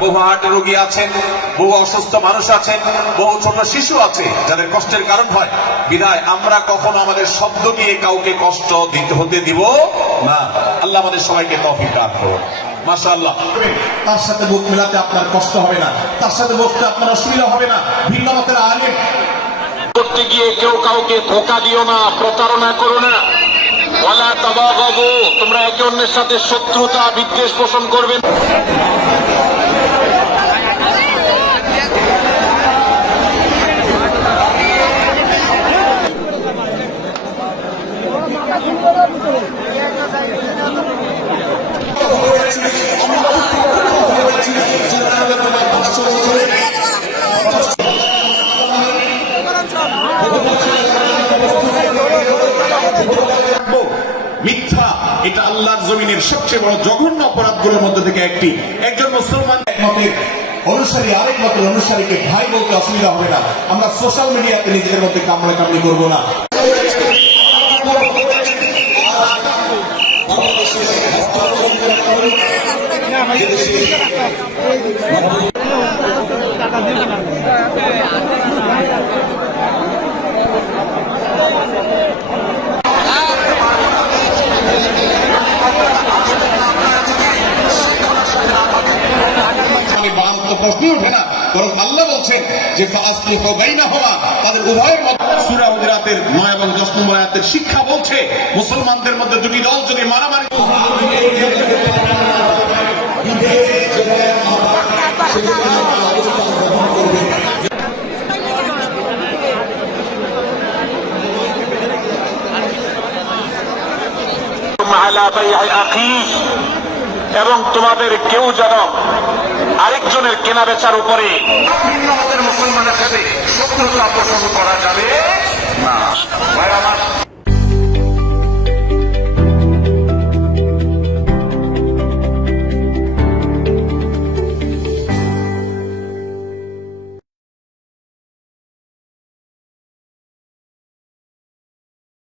বহু হার্টের রোগী আছেন, বহু অসুস্থ মানুষ আছেন, বহু ছোট শিশু আছে যাদের কষ্টের কারণ হয়। বিধায় আমরা কখনো আমাদের শব্দ নিয়ে কাউকে কষ্ট হতে দিব না। আল্লাহ আমাদের সবাইকে তৌফিক দান করুন। মাশাআল্লাহ, তার সাথে বুক মেলাতে আপনার কষ্ট হবে না, তার সাথে বসতে আপনার অসুবিধা হবে না। ভিন্ন মতের আলেম করতে গিয়ে কেউ কাউকে ধোঁকা দিও না, প্রতারণা করো না। ওয়ালা তাবাগাদু, তোমরা একে অন্যের সাথে শত্রুতা বিদ্বেষ পোষণ করবে না। মিথ্যা এটা আল্লাহর জমিনের সবচেয়ে বড় জঘন্য অপরাধগুলোর মধ্যে থেকে একটি। একজন মুসলমান একমতের অনুসারী আরেক মতের অনুসারীকে ভাই বলতে অসুবিধা হবে না। আমরা সোশ্যাল মিডিয়াতে নিজেদের মধ্যে কামড়াকামড়ি করবো না। প্রশ্ন ওঠে না, বরং আল্লাহ বলছেন যে তাদের উভয়ের মধ্যে। সূরা হুজুরাতের 9 এবং 10 নম্বর আয়াতের শিক্ষা বলছে মুসলমানদের মধ্যে দুটি দল যদি মারামারি এবং তোমাদের কেউ যেন আরেকজনের কেনা বেচার উপরে মুসলমানের সাথে শত্রুতা পোষণ করা যাবে না।